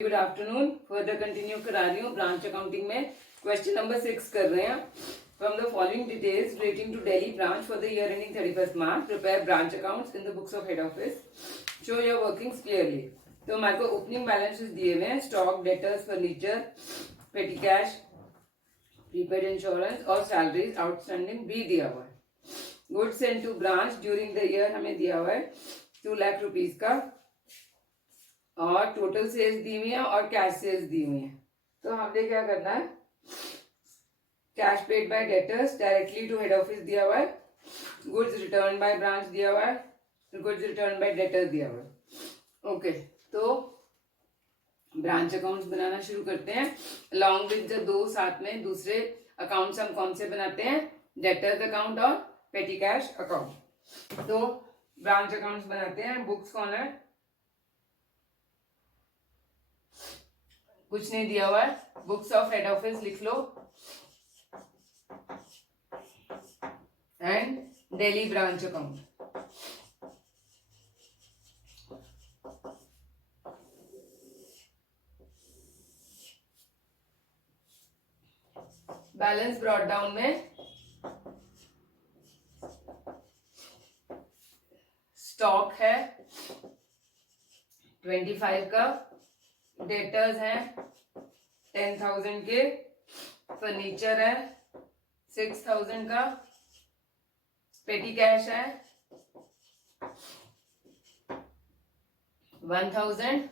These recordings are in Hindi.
Good afternoon. फर्दर कंटिन्यू करा रही हूँ ब्रांच अकाउंटिंग में। क्वेश्चन नंबर 6 कर रहे हैं। From the following details relating to Delhi branch for the year ending 31st March prepare branch accounts in the books of head office, show your workings clearly. तो हमारे को ओपनिंग बैलेंसेस दिए हुए हैं, stock, debtors, furniture, petty cash, prepaid insurance और सैलरीज आउटस्टैंडिंग भी दिया हुआ है। Goods sent to branch during the year हमें दिया हुआ है 2 लाख रुपीज का, और टोटल सेल्स दी हुई है और कैश सेल्स दी हुई है। तो हमने क्या करना है, cash paid by debtors directly to head office दिया हुआ है, गुड्स रिटर्न बाय ब्रांच दिया हुआ है, गुड्स रिटर्न बाय डेटर्स दिया हुआ है। ओके, तो ब्रांच अकाउंट्स बनाना शुरू करते हैं। अलॉन्ग विद द दो साथ में दूसरे अकाउंट्स हम कौन से बनाते हैं, डेटर्स अकाउंट और पेटी कैश अकाउंट। तो ब्रांच अकाउंट्स बनाते हैं। बुक्स कौन है, कुछ नहीं दिया हुआ है, बुक्स ऑफ हेड ऑफिस लिख लो and Delhi branch account. Balance brought down में स्टॉक है 25 का, डेटर्स हैं 10,000 के, फर्नीचर है 6,000 का, पेटी कैश है 1,000,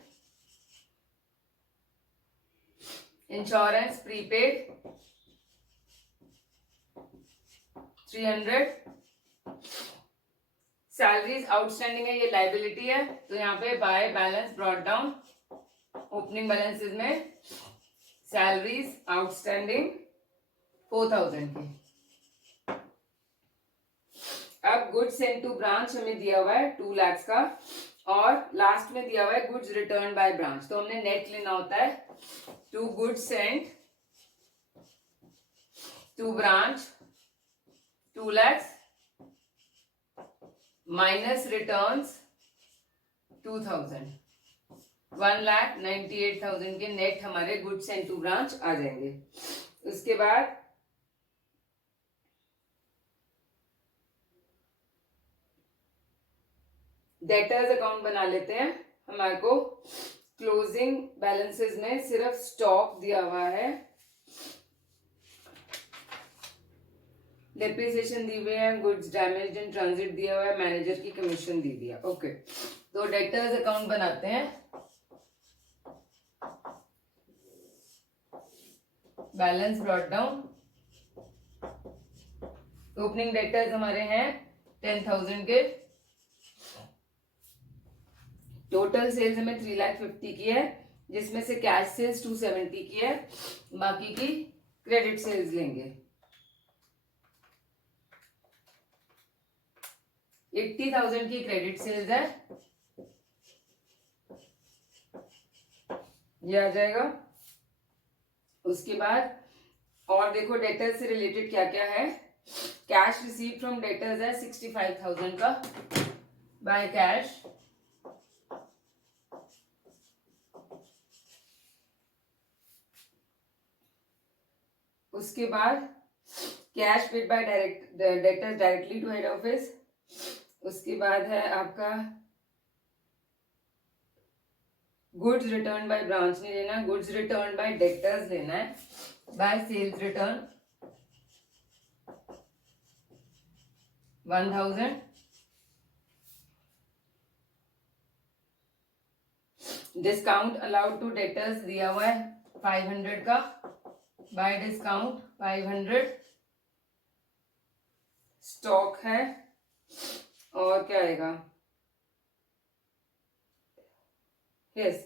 इंश्योरेंस प्रीपेड 300, सैलरीज आउटस्टैंडिंग है, ये लाइबिलिटी है। तो यहाँ पे by balance brought down opening balances में सैलरीज आउटस्टैंडिंग 4,000 की। अब गुड्स सेंट टू ब्रांच हमें दिया हुआ है 2 लाख का, और लास्ट में दिया हुआ है गुड्स रिटर्न बाय ब्रांच। तो हमने नेट लेना होता है, to goods sent to branch 2 lakh minus returns 2,000, 1,98,000 के नेट हमारे गुड्स सेंट टू ब्रांच आ जाएंगे। उसके बाद डेटर्स अकाउंट बना लेते हैं। हमारे को क्लोजिंग बैलेंसेस में सिर्फ स्टॉक दिया हुआ है, डेप्रिसिएशन दी हुई है, गुड्स डैमेज इन ट्रांजिट दिया हुआ है, मैनेजर की कमीशन दी दिया। ओके, तो डेटर्स अकाउंट बनाते हैं। Balance brought down, opening debtors हमारे हैं 10,000 के, टोटल सेल्स हमें 3,50,000 की है, जिसमें से कैश सेल्स 270 की है, बाकी की क्रेडिट सेल्स लेंगे। 80,000 की क्रेडिट सेल्स है, ये आ जाएगा। उसके बाद और देखो डेटर्स से रिलेटेड क्या क्या है। कैश रिसीव फ्रॉम डेटर्स है 65,000 का बाय कैश, उसके बाद cash paid by debtors directly to head office. उसके बाद है आपका गुड्स रिटर्न बाय ब्रांच नहीं लेना, गुड्स रिटर्न बाय डेटर्स लेना है, by sales return 1,000, discount allowed to debtors दिया हुआ है 500 का, बाय डिस्काउंट 500, स्टॉक है, और क्या आएगा, yes,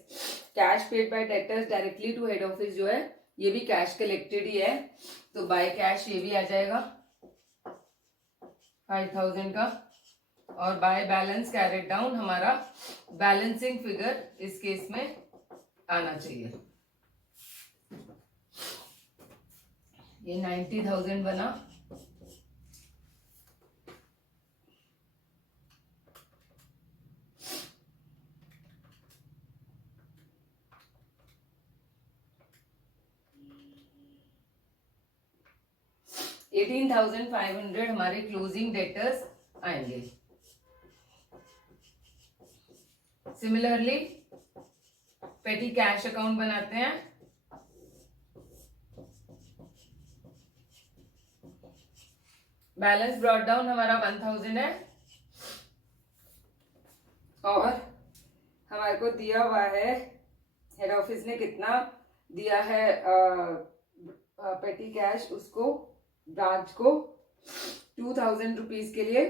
cash paid by debtors directly to head office जो है ये भी कैश कलेक्टेड ही है, तो बाय कैश ये भी आ जाएगा 5,000 का, और बाय बैलेंस कैरेड डाउन हमारा बैलेंसिंग फिगर इस केस में आना चाहिए। ये 90,000 बना, 18,500 हमारे क्लोजिंग डेटर्स आएंगे। सिमिलरली पेटी कैश अकाउंट बनाते हैं। बैलेंस ब्रॉट डाउन हमारा 1000 है और हमारे को दिया हुआ है, हेड ऑफिस ने कितना दिया है पेटी कैश, उसको ब्रांच को 2000 रुपीज के लिए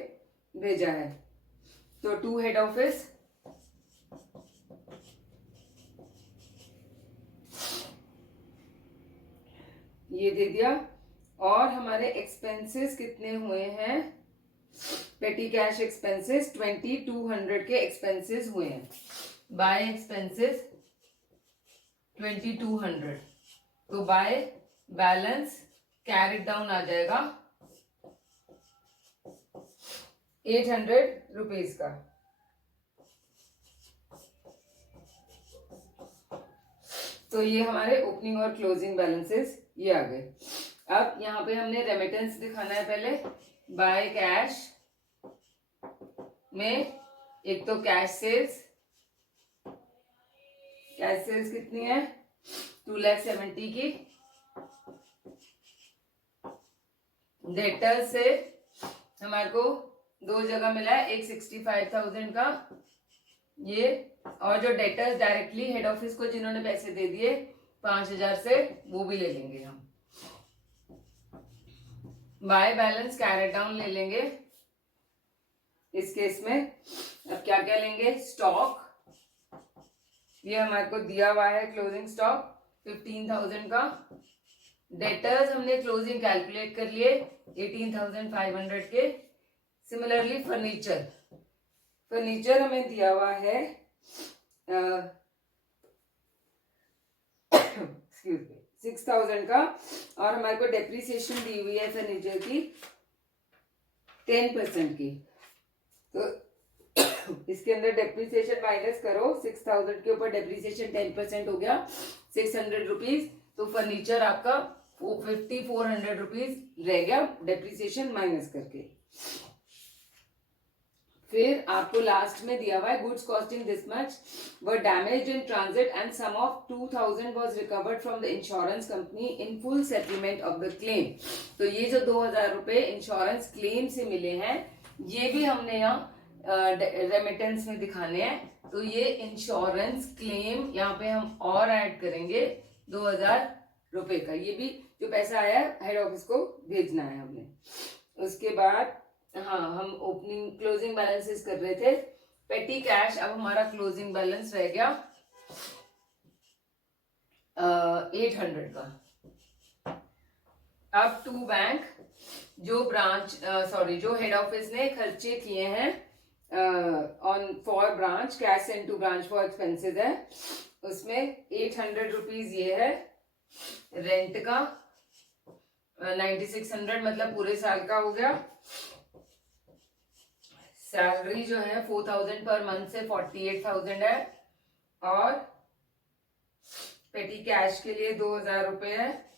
भेजा है। तो टू हेड ऑफिस ये दे दिया। और हमारे एक्सपेंसेस कितने हुए हैं, पेटी कैश एक्सपेंसेस 2200 के एक्सपेंसेस हुए हैं। बाय एक्सपेंसेस 2200, तो बाय बैलेंस कैरिड डाउन आ जाएगा 800 रुपीज का। तो ये हमारे ओपनिंग और क्लोजिंग बैलेंसेस ये आ गए। अब यहाँ पे हमने रेमिटेंस दिखाना है। पहले बाय कैश में एक तो कैश सेल्स कितनी है 270,000 की। डेटर से हमारे को दो जगह मिला है, एक 65,000 का ये, और जो डेटर्स डायरेक्टली हेड ऑफिस को जिन्होंने पैसे दे दिए 5,000 से, वो भी ले लेंगे हम। बाय बैलेंस कैरेट डाउन ले लेंगे इस केस में। अब क्या क्या लेंगे, स्टॉक, ये हमारे को दिया हुआ है क्लोजिंग स्टॉक 15,000 का। डेटर्स हमने क्लोजिंग कैलकुलेट कर लिए 18,500 के। सिमिलरली फर्नीचर हमें दिया हुआ है 6,000 का, और हमारे को डेप्रिसिएशन दी हुई है फर्नीचर की 10% की। तो इसके अंदर डेप्रिसिएशन माइनस करो, 6,000 के ऊपर डेप्रिसिएशन 10% हो गया 600 रुपीज। तो फर्नीचर आपका 5,400 रुपीज रह गया डेप्रिसिएशन माइनस करके। फिर आपको लास्ट में दिया हुआ है goods costing this much were damaged in transit and sum of 2,000 was recovered from the insurance company in full settlement of the claim. तो ये जो 2,000 रुपए इंश्योरेंस क्लेम से मिले हैं, ये भी हमने यहाँ रेमिटेंस में दिखाने हैं। तो ये इंश्योरेंस क्लेम यहाँ पे हम और ऐड करेंगे 2,000 रुपए का। ये भी जो पैसा आया हेड ऑफिस को भेजना है हमने। उसके बाद हाँ, हम ओपनिंग क्लोजिंग बैलेंसेस कर रहे थे। पेटी कैश, अब हमारा क्लोजिंग बैलेंस रह गया 800 का। अब टू बैंक, जो हेड ऑफिस ने खर्चे किए हैं on for branch, cash send to branch for expenses है, उसमें 800 रुपीज ये है रेंट का, 9600 मतलब पूरे साल का हो गया। सैलरी जो है 4,000 पर मंथ से 48,000 है, और पेटी कैश के लिए 2,000 रुपए है।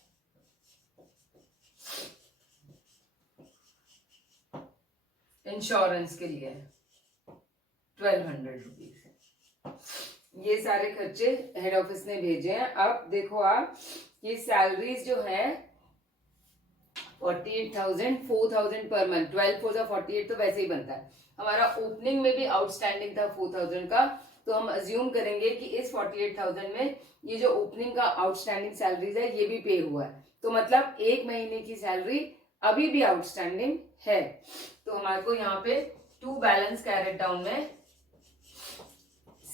इंश्योरेंस के लिए 1,200 रुपीज। ये सारे खर्चे हेड ऑफिस ने भेजे हैं। अब देखो आप, ये सैलरीज जो है 48,000, 4,000 पर मंथ, 12 4 48 तो वैसे ही बनता है। हमारा ओपनिंग में भी आउटस्टैंडिंग था 4,000 का, तो हम अज्यूम करेंगे कि इस 48,000 में ये जो ओपनिंग का आउटस्टैंडिंग सैलरीज है ये भी पे हुआ है। तो मतलब एक महीने की सैलरी अभी भी आउटस्टैंडिंग है। तो हमारे को यहाँ पे टू बैलेंस कैरेट डाउन में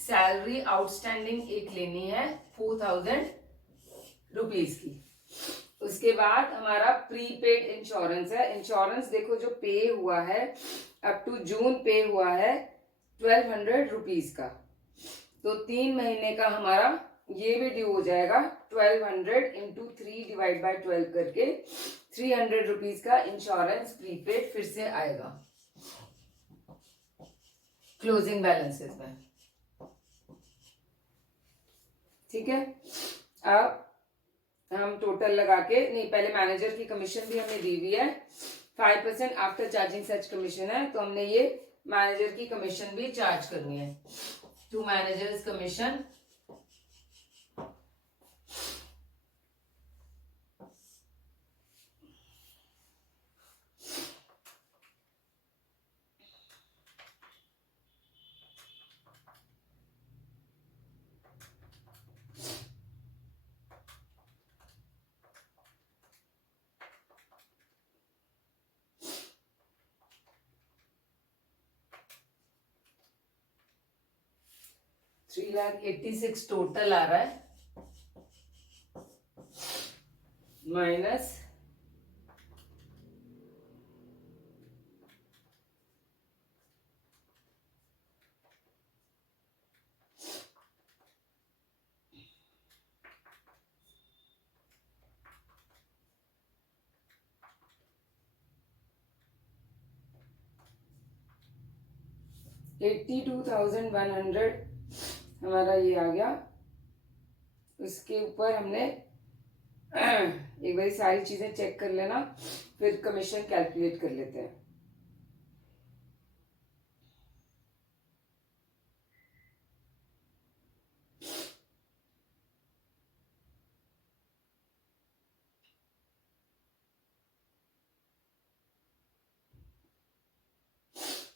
सैलरी आउटस्टैंडिंग एक लेनी है 4,000 रुपीज की। उसके बाद हमारा प्रीपेड इंश्योरेंस है। इंश्योरेंस देखो जो पे हुआ है अप टू जून पे हुआ है 1,200 रुपीज का। तो 3 महीने का हमारा ये भी ड्यू हो जाएगा 1,200 इंटू 3 डिवाइड बाय 12 करके 300 रुपीज का इंश्योरेंस प्रीपेड फिर से आएगा क्लोजिंग बैलेंसेस में। ठीक है, अब हम टोटल लगा के, नहीं पहले मैनेजर की कमीशन भी हमें दी हुई है, 5% आफ्टर चार्जिंग सच कमीशन है, तो हमने ये मैनेजर की कमीशन भी चार्ज करनी है, टू मैनेजर्स कमीशन। $3,86,000 टोटल आ रहा है, माइनस $82,100 हमारा ये आ गया। इसके ऊपर हमने एक बार सारी चीजें चेक कर लेना, फिर कमीशन कैलकुलेट कर लेते हैं।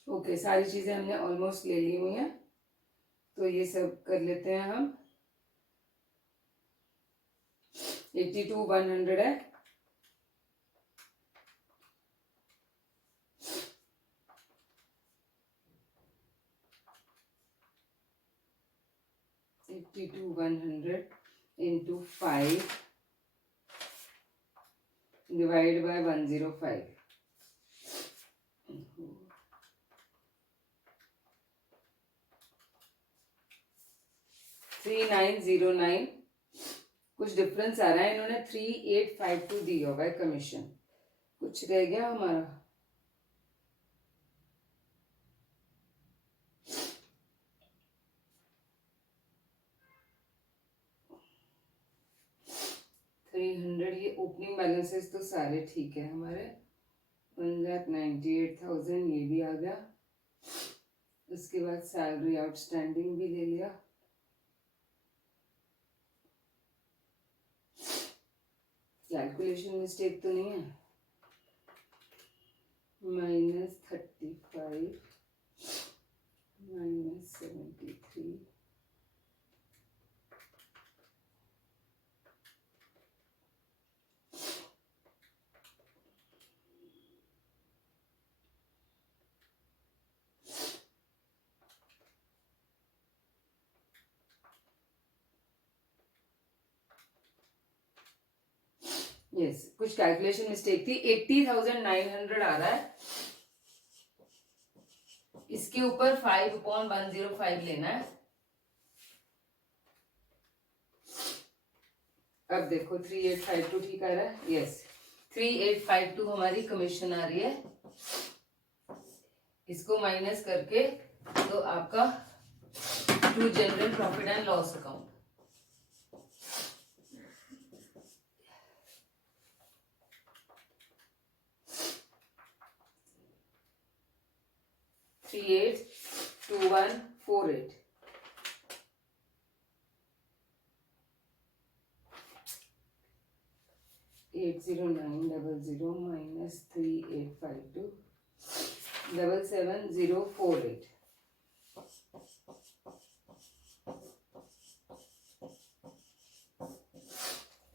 ओके, सारी चीजें हमने ऑलमोस्ट ले ली हुई हैं, तो ये सब कर लेते हैं हम। 82,100 है, into 5 divided by 105. 3909, कुछ डिफरेंस आ रहा है, इन्होंने 3852 दिया होगा कमीशन, कुछ रह गया हमारा। ये ओपनिंग बैलेंसेस तो सारे ठीक है हमारे, 1,98,000 ये भी आ गया। उसके बाद सैलरी आउटस्टैंडिंग भी ले लिया, कैलकुलेशन मिस्टेक तो नहीं है, -35 -73 यस, कुछ कैलकुलेशन मिस्टेक थी। 80,900 आ रहा है, इसके ऊपर 5/105 लेना है। अब देखो 3852 ठीक आ रहा है, यस 3852 हमारी कमीशन आ रही है, इसको माइनस करके तो आपका to general profit and loss account, $382148, $80900 minus 3852 77048।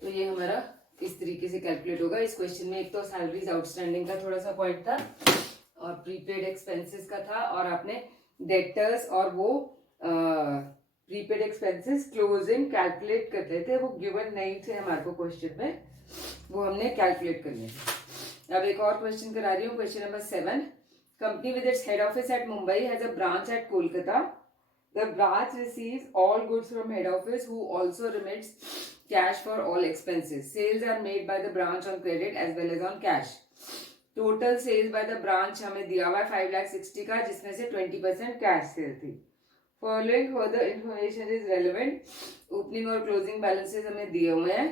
तो ये हमारा इस तरीके से कैलकुलेट होगा। इस क्वेश्चन में एक तो सैलरीज आउटस्टैंडिंग का थोड़ा सा पॉइंट था और प्रीपेड एक्सपेंसेस का था, और आपने डेटर्स और वो प्रीपेड एक्सपेंसेस क्लोजिंग कैलकुलेट कर रहे थे, वो गिवन नहीं थे हमारे को क्वेश्चन में, वो हमने कैलकुलेट करने थे। अब एक और क्वेश्चन करा रही हूँ, question number 7। Company with its head office at Mumbai has a branch at Kolkata. The branch receives all goods from head office, who also remits cash for all expenses. Sales are made by the branch on credit as well as on cash. Total sales by the branch हमें दिया हुआ है 5,60,000 का, जिसमें से 20% कैश सेल थी। Following further information is relevant. Opening और closing balances हमें दिए हुए हैं।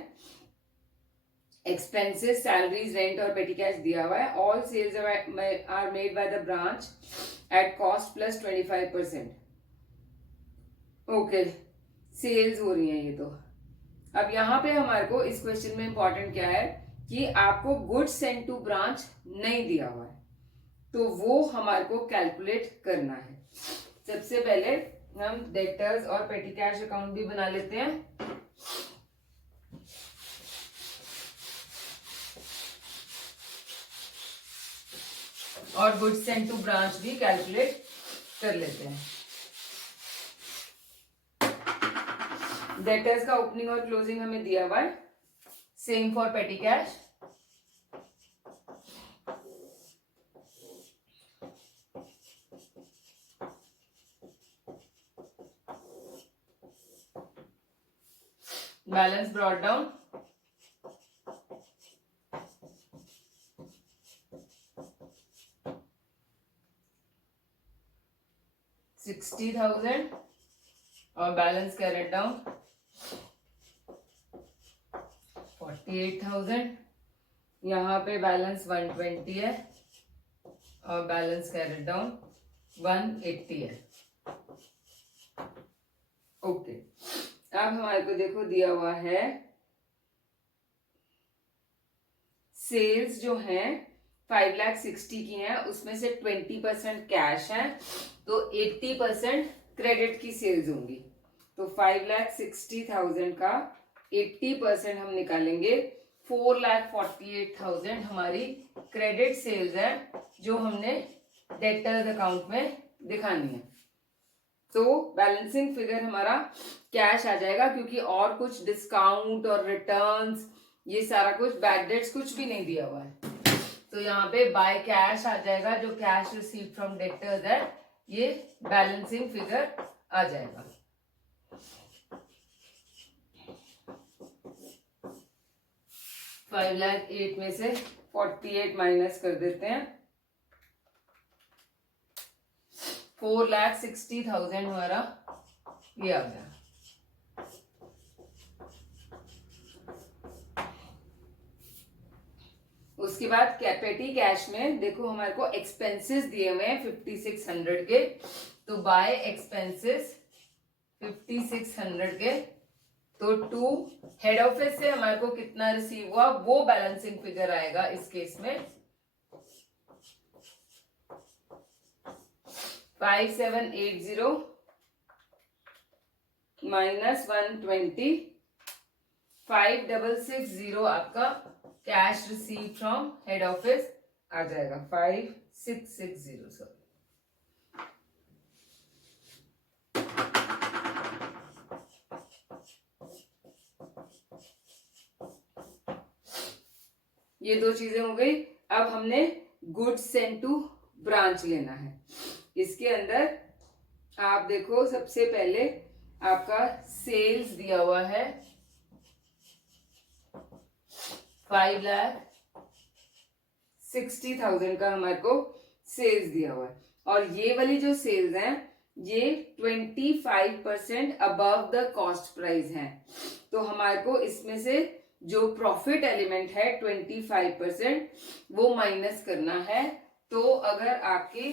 एक्सपेंसेस, सैलरीज, रेंट और पेटी कैश दिया हुआ है. All sales are made by the branch at cost plus 25%. Okay, sales हो रही है ये. तो अब यहाँ पे हमारे को इस क्वेश्चन में इंपॉर्टेंट क्या है कि आपको गुड्स सेंट टू ब्रांच नहीं दिया हुआ है, तो वो हमारे को कैलकुलेट करना है. सबसे पहले हम डेटर्स और पेटी कैश अकाउंट भी बना लेते हैं. और गुड्स सेंट टू ब्रांच भी कैलकुलेट कर लेते हैं. डेटर्स का ओपनिंग और क्लोजिंग हमें दिया हुआ है. सेम फॉर पेटी कैश. Balance brought down. $60,000 और बैलेंस कैरेट डाउन 48,000. यहाँ पे बैलेंस 120 है और बैलेंस कैरेट डाउन 180 है. ओके, अब हमारे को देखो दिया हुआ है सेल्स जो है 5,60,000 की है, उसमें से 20% कैश है, तो 80% क्रेडिट की सेल्स होंगी. तो 5,60,000 का 80% हम निकालेंगे. 4,48,000 हमारी क्रेडिट सेल्स है जो हमने डेटर्स अकाउंट में दिखानी है. तो बैलेंसिंग फिगर हमारा कैश आ जाएगा, क्योंकि और कुछ डिस्काउंट और रिटर्न्स ये सारा कुछ, बैड डेट्स कुछ भी नहीं दिया हुआ है. तो यहाँ पे बाय कैश आ जाएगा, जो कैश रिसीव फ्रॉम डेटर्स है, ये बैलेंसिंग फिगर आ जाएगा. $5,08,000 में से 48 माइनस कर देते हैं. 4,60,000 हमारा ये आ गया. उसके बाद पेटी कैश में देखो हमारे को एक्सपेंसेस दिए हुए हैं 5,600 के. तो बाय एक्सपेंसेस 5,600 के, तो टू हेड ऑफिस से हमारे को कितना रिसीव हुआ वो बैलेंसिंग फिगर आएगा इस केस में. 5,780 माइनस 120, 5,660 आपका cash receive from head office आ जाएगा. 5,660 सॉरी. ये दो चीजें हो गई. अब हमने गुड्स सेंट टू ब्रांच लेना है. इसके अंदर आप देखो सबसे पहले आपका सेल्स दिया हुआ है 5,60,000 का हमारे को सेल्स दिया हुआ है. और ये वाली जो सेल्स हैं ये 25% अबव द कॉस्ट प्राइस है. तो हमारे को इसमें से जो प्रॉफिट एलिमेंट है 25% वो माइनस करना है. तो अगर आपके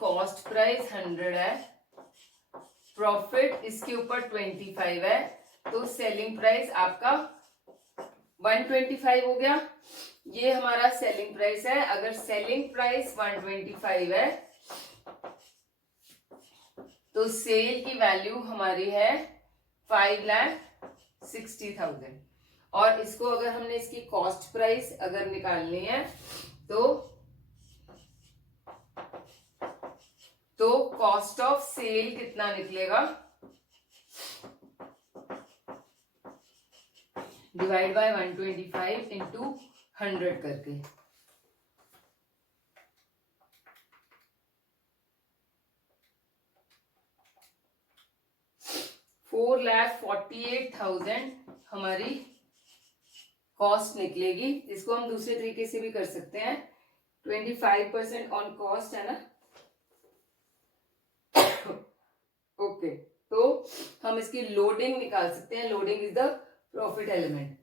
कॉस्ट प्राइस 100 है, प्रॉफिट इसके ऊपर 25 है, तो सेलिंग प्राइस आपका 125 हो गया. ये हमारा सेलिंग प्राइस है. अगर सेलिंग प्राइस 125 है तो सेल की वैल्यू हमारी है 5,60,000. और इसको अगर हमने इसकी कॉस्ट प्राइस अगर निकालनी है तो कॉस्ट ऑफ सेल कितना निकलेगा, डिवाइड बाय 125 इंटू 100 करके. $4,48,000 हमारी कॉस्ट निकलेगी। इसको हम दूसरे तरीके से भी कर सकते हैं, 25% ऑन कॉस्ट है ना। ओके तो हम इसकी लोडिंग निकाल सकते हैं। Loading is the profit element.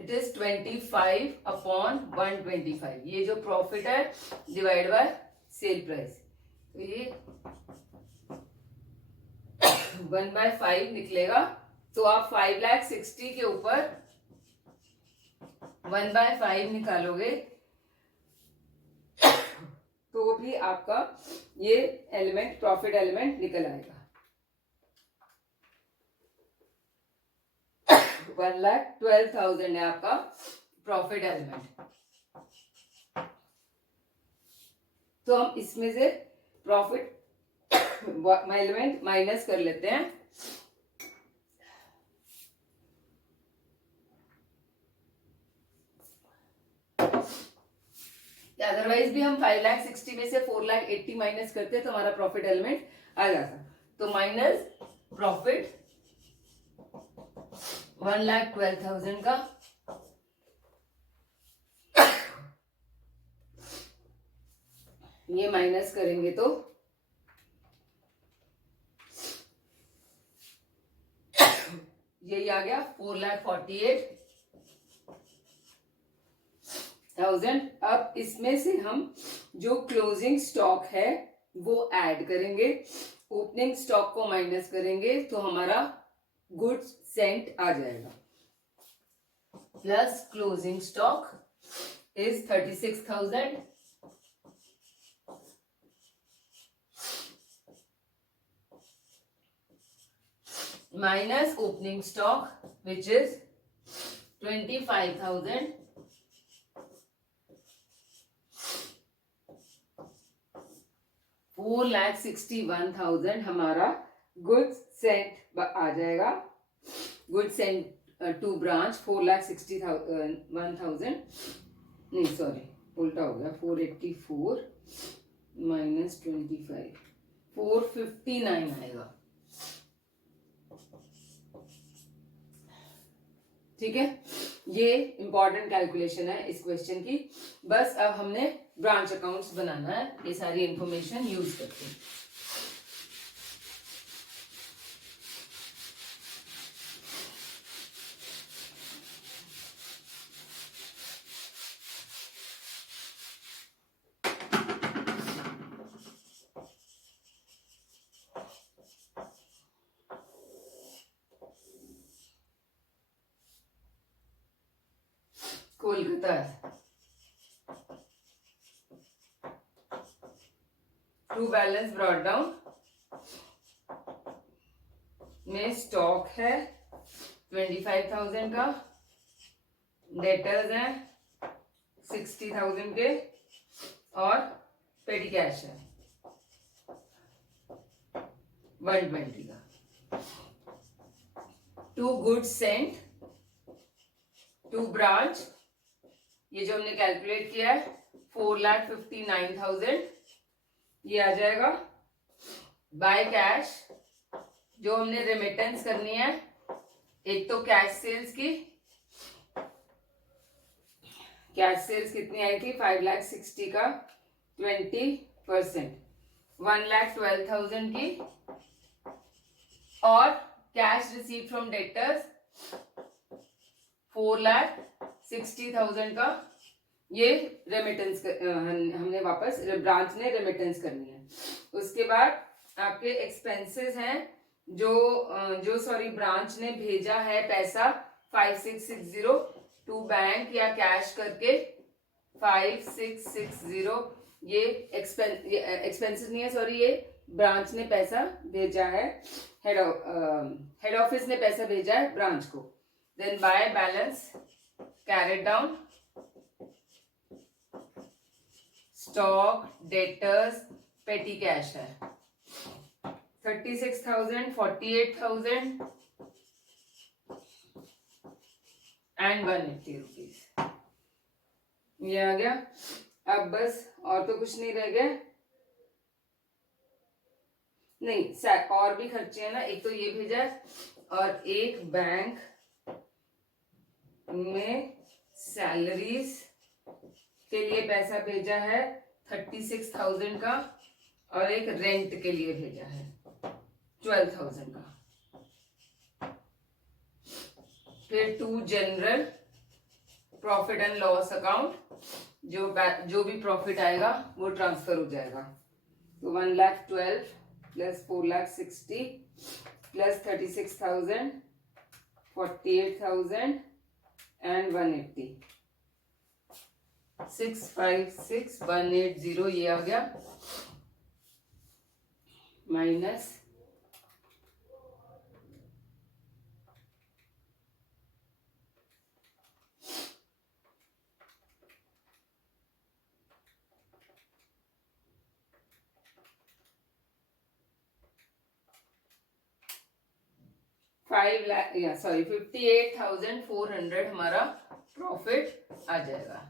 It is 25 upon 125। ये जो प्रॉफिट है डिवाइड बाय सेल प्राइस, तो ये 1/5 निकलेगा। तो आप 5,60,000 के ऊपर 1/5 निकालोगे तो भी आपका ये एलिमेंट प्रॉफिट एलिमेंट निकल आएगा। 1,12,000 है आपका प्रॉफिट एलिमेंट। तो हम इसमें से प्रॉफिट एलिमेंट माइनस कर लेते हैं। अदरवाइज भी हम 5,60,000 में से 4,80,000 माइनस करते तो हमारा प्रॉफिट एलिमेंट आ जाता। तो माइनस प्रॉफिट 1,12,000 का ये माइनस करेंगे तो यही आ गया 4,48,000। अब इसमें से हम जो क्लोजिंग स्टॉक है वो ऐड करेंगे, ओपनिंग स्टॉक को माइनस करेंगे तो हमारा गुड्स सेंट आ जाएगा। Plus closing stock is 36,000 minus opening stock which is 25,000 4,61,000 हमारा गुड्स सेंट आ जाएगा। गुड्स सेंट टू ब्रांच 4,61,000 नहीं सॉरी उल्टा हो गया, 484 माइनस 25 459 आएगा। ठीक है, ये इंपॉर्टेंट कैलकुलेशन है इस क्वेश्चन की। बस अब हमने ब्रांच अकाउंट्स बनाना है ये सारी इंफॉर्मेशन यूज करके। Kolkata to balance brought down में स्टॉक है 25,000 का, डेटर्स हैं 60,000 के और पेटी कैश है 120 का। To goods sent to branch, ये जो हमने कैलकुलेट किया है 4,59,000 ये आ जाएगा। बाय कैश जो हमने रेमिटेंस करनी है, एक तो कैश सेल्स की, कैश सेल्स कितनी आई थी 5,60,000 का 20% 1,12,000 की, और कैश रिसीव फ्रॉम डेटर्स 4,60,000 का, ये रेमिटेंस हमने वापस ब्रांच ने रेमिटेंस करनी है। उसके बाद आपके एक्सपेंसेस हैं जो सॉरी ब्रांच ने भेजा है पैसा 5,660 टू बैंक या कैश करके 5,660, ये एक्सपेंसेस नहीं है सॉरी, ये ब्रांच ने पैसा भेजा है, हेड ऑफिस ने पैसा भेजा है ब्रांच को। Then by balance carried down, stock debtors petty cash है 36,000 48,000 एंड 180 रुपीज, ये आ गया। अब बस और तो कुछ नहीं रह गया। नहीं, और भी खर्चे हैं ना, एक तो ये भेजा है और एक बैंक में सैलरीज के लिए पैसा भेजा है 36,000 का, और एक रेंट के लिए भेजा है 12,000 का। फिर 2 general profit and loss account, जो भी प्रॉफिट आएगा वो ट्रांसफर हो जाएगा। तो 1,12,000 प्लस 4,60,000 प्लस 36,000 48,000 एंड 180 656,180 ये आ गया, माइनस 58,400 हमारा प्रॉफिट आ जाएगा।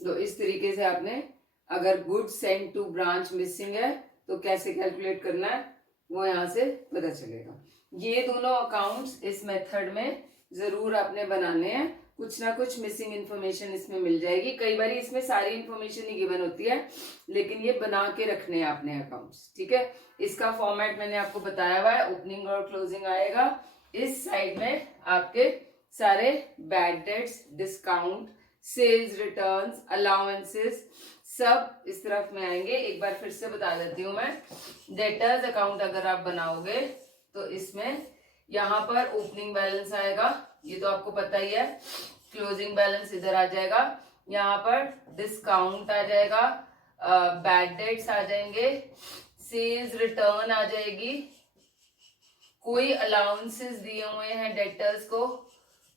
तो इस तरीके से आपने, अगर goods send to branch missing है तो कैसे कैलकुलेट करना है वो यहां से पता चलेगा। ये दोनों अकाउंट्स इस मेथड में जरूर आपने बनाने हैं, कुछ ना कुछ मिसिंग इन्फॉर्मेशन इसमें मिल जाएगी। कई बार इसमें सारी इन्फॉर्मेशन ही गिवन होती है, लेकिन ये बना के रखने हैं आपने अकाउंट्स, ठीक है। इसका फॉर्मेट मैंने आपको बताया हुआ है, ओपनिंग और क्लोजिंग आएगा। इस साइड में आपके सारे bad debts, discount, sales returns, allowances सब इस तरफ में आएंगे। एक बार फिर से बता देती हूँ मैं, डेटर्स अकाउंट अगर आप बनाओगे तो इसमें यहाँ पर ओपनिंग बैलेंस आएगा, ये तो आपको पता ही है। क्लोजिंग बैलेंस इधर आ जाएगा, यहाँ पर डिस्काउंट आ जाएगा, बैड डेट्स आ जाएंगे, सेल्स रिटर्न आ जाएगी, कोई अलाउंसेस दिए हुए हैं डेटर्स को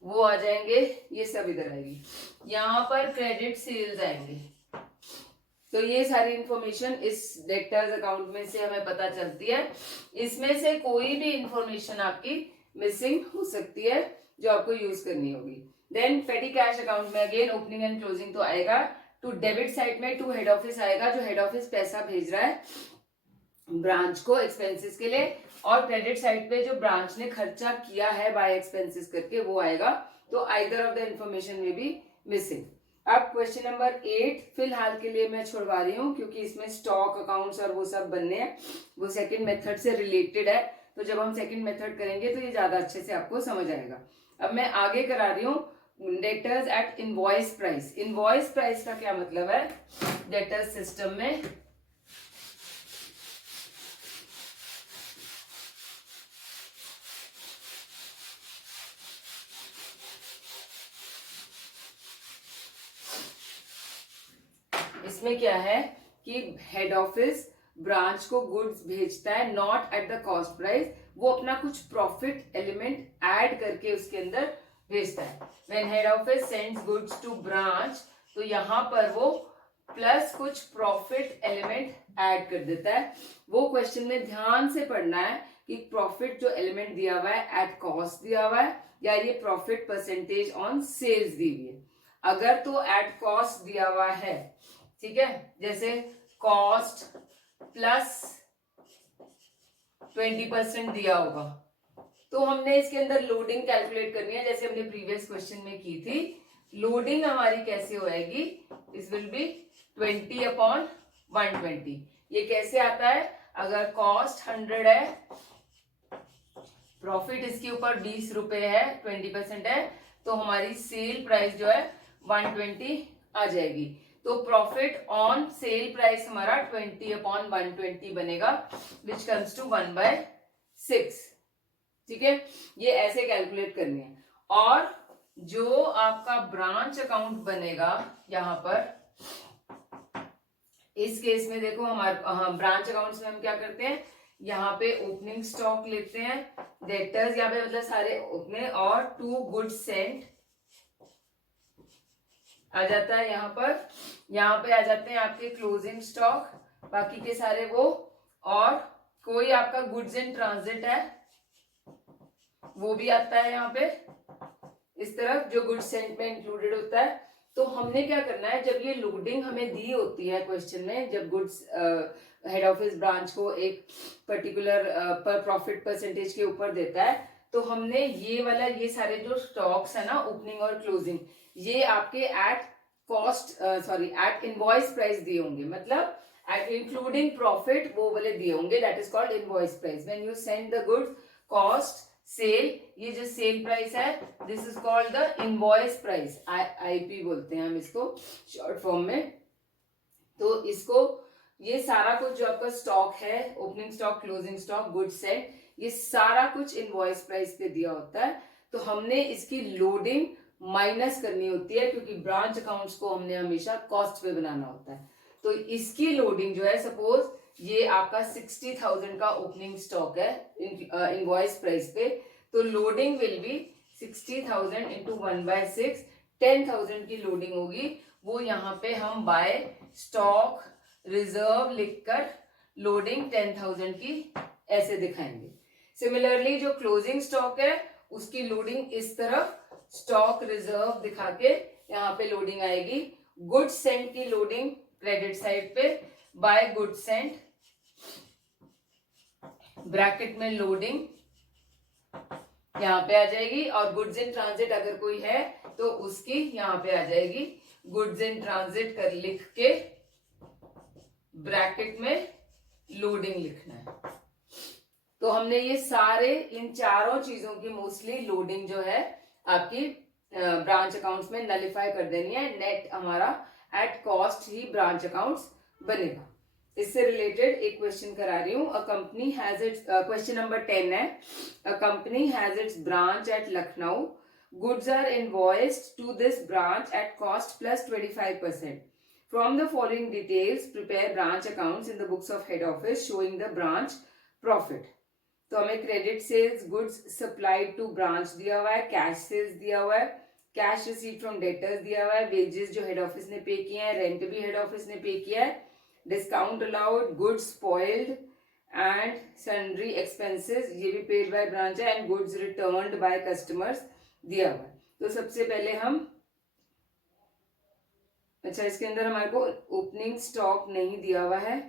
वो आ जाएंगे, ये सब इधर आएगी। यहाँ पर क्रेडिट सेल्स आएंगे। तो ये सारी इंफॉर्मेशन इस डेटर्स अकाउंट में से हमें पता चलती है। इसमें से कोई भी इंफॉर्मेशन आपकी मिसिंग हो सकती है जो आपको यूज करनी होगी। देन पेटी कैश अकाउंट में अगेन ओपनिंग एंड क्लोजिंग तो आएगा। टू डेबिट साइड में टू हेड ऑफिस आएगा, जो हेड ऑफिस पैसा भेज रहा है ब्रांच को एक्सपेंसेस के लिए, और क्रेडिट साइड पे जो ब्रांच ने खर्चा किया है बाय एक्सपेंसेस करके वो आएगा। तो आइदर ऑफ द इंफॉर्मेशन में बी मिसिंग। अब क्वेश्चन नंबर 8 फिलहाल के लिए मैं छोड़वा रही हूँ, क्योंकि इसमें स्टॉक अकाउंट्स और वो सब बनने हैं, वो सेकंड मेथड से रिलेटेड है। तो जब हम सेकंड मेथड करेंगे तो ये ज्यादा अच्छे से आपको समझ आएगा। अब मैं आगे करा रही हूँ debtors at invoice price. Invoice price का क्या मतलब है डेटर्स सिस्टम में? इसमें क्या है कि हेड ऑफिस ब्रांच को गुड्स भेजता है not at the cost price, वो अपना कुछ प्रॉफिट एलिमेंट ऐड करके उसके अंदर भेजता है। When head office sends goods to branch, तो यहां पर वो प्लस कुछ प्रॉफिट एलिमेंट ऐड कर देता है। वो क्वेश्चन में ध्यान से पढ़ना है कि प्रॉफिट जो एलिमेंट दिया हुआ है एट कॉस्ट दिया हुआ है या ये प्रॉफिट परसेंटेज ऑन सेल्स दी हुई है। अगर तो एट कॉस्ट दिया हुआ है, ठीक है, जैसे कॉस्ट प्लस 20% दिया होगा, तो हमने इसके अंदर लोडिंग कैलकुलेट करनी है, जैसे हमने प्रीवियस क्वेश्चन में की थी। लोडिंग हमारी कैसे होएगी? इस विल बी 20/120। ये कैसे आता है? अगर कॉस्ट 100 है, प्रॉफिट इसके ऊपर 20 रुपए है, 20% है, तो हमारी सेल प्राइस जो है 120 आ जाएगी। तो प्रॉफिट ऑन सेल प्राइस हमारा 20/120 बनेगा, विच कम्स टू 1/6। ठीक है, ये ऐसे कैलकुलेट करनी है। और जो आपका ब्रांच अकाउंट बनेगा यहां पर, इस केस में देखो हमारे ब्रांच अकाउंट्स में हम क्या करते हैं, यहाँ पे ओपनिंग स्टॉक लेते हैं, डेटर्स यहाँ पे मतलब सारे ओपने, और टू गुड्स सेंट आ जाता है यहाँ पे आ जाते हैं आपके क्लोजिंग स्टॉक, बाकी के सारे वो, और कोई आपका गुड्स इन ट्रांजिट है वो भी आता है यहाँ पे इस तरफ, जो गुड्स सेंट में इंक्लूडेड होता है। तो हमने क्या करना है, जब ये लोडिंग हमें दी होती है क्वेश्चन में, जब गुड्स हेड ऑफिस ब्रांच को एक पर्टिकुलर पर प्रॉफिट परसेंटेज के ऊपर देता है, तो हमने ये वाला, ये सारे जो स्टॉक्स है ना, ओपनिंग और क्लोजिंग, ये आपके at cost sorry at invoice price दिए होंगे, मतलब एट इंक्लूडिंग प्रॉफिट वो वाले दिए होंगे, that is called invoice price. When you send the goods, cost, sale, ये जो सेल प्राइस है, this is called the invoice price, IP बोलते हैं हम इसको शॉर्ट फॉर्म में। तो इसको, ये सारा कुछ जो आपका स्टॉक है, opening stock, closing stock, goods set, ये सारा कुछ इनवॉइस प्राइस पे दिया होता है। तो हमने इसकी लोडिंग माइनस करनी होती है, क्योंकि ब्रांच अकाउंट्स को हमने हमेशा कॉस्ट पे बनाना होता है। तो इसकी लोडिंग जो है, सपोज ये आपका 60,000 का ओपनिंग स्टॉक है इनवॉइस प्राइस पे, तो लोडिंग विल बी 60,000 इंटू 1/6, 10,000 की लोडिंग होगी। वो यहाँ पे हम बाय स्टॉक रिजर्व लिखकर लोडिंग 10,000 की ऐसे दिखाएंगे। सिमिलरली जो क्लोजिंग स्टॉक है, उसकी लोडिंग इस तरफ स्टॉक रिजर्व दिखा के यहाँ पे लोडिंग आएगी। गुड सेंट की लोडिंग क्रेडिट साइड पे बाय गुड सेंट, ब्रैकेट में लोडिंग यहाँ पे आ जाएगी, और गुड्स इन ट्रांजिट अगर कोई है तो उसकी यहाँ पे आ जाएगी, गुड्स इन ट्रांजिट कर लिख के ब्रैकेट में लोडिंग लिखना है। तो हमने ये सारे, इन चारों चीजों की मोस्टली लोडिंग जो है आपकी ब्रांच अकाउंट्स में नलिफाई कर देनी है। नेट हमारा एट कॉस्ट ही ब्रांच अकाउंट्स बनेगा। इससे रिलेटेड एक क्वेश्चन करा रही हूँ। A company has its, question number 10 है, a company has its branch at Lucknow, goods are invoiced to this branch at cost plus 25%. From the following details, prepare branch accounts in the books of head office showing the branch profit. तो हमें credit sales, goods supplied to branch दिया हुआ है, कैश सेल्स दिया हुआ है, कैश रिसीव फ्रॉम डेटर्स दिया हुआ है, वेजेस जो हेड ऑफिस ने पे किए हैं, रेंट भी हेड ऑफिस ने पे किया है, discount allowed, goods spoiled and sundry expenses, ये भी पेड बाय ब्रांच है, and goods returned by customers दिया हुआ है। तो सबसे पहले हम, अच्छा इसके अंदर हमारे को ओपनिंग स्टॉक नहीं दिया हुआ है,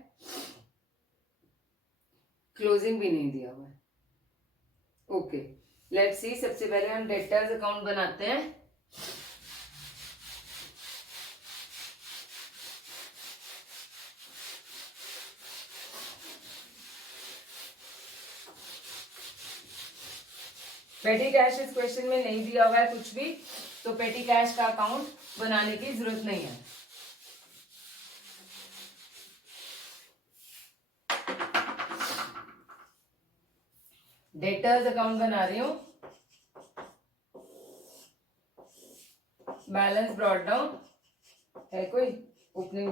क्लोजिंग भी नहीं दिया हुआ है। Okay, let's see. सबसे पहले हम डेटर्स अकाउंट बनाते हैं। पेटी कैश इस क्वेश्चन में नहीं दिया हुआ है कुछ भी, तो पेटी कैश का अकाउंट बनाने की जरूरत नहीं है। डेटर्स अकाउंट बना रही हूं, बैलेंस ब्रॉट डाउन है कोई, ओपनिंग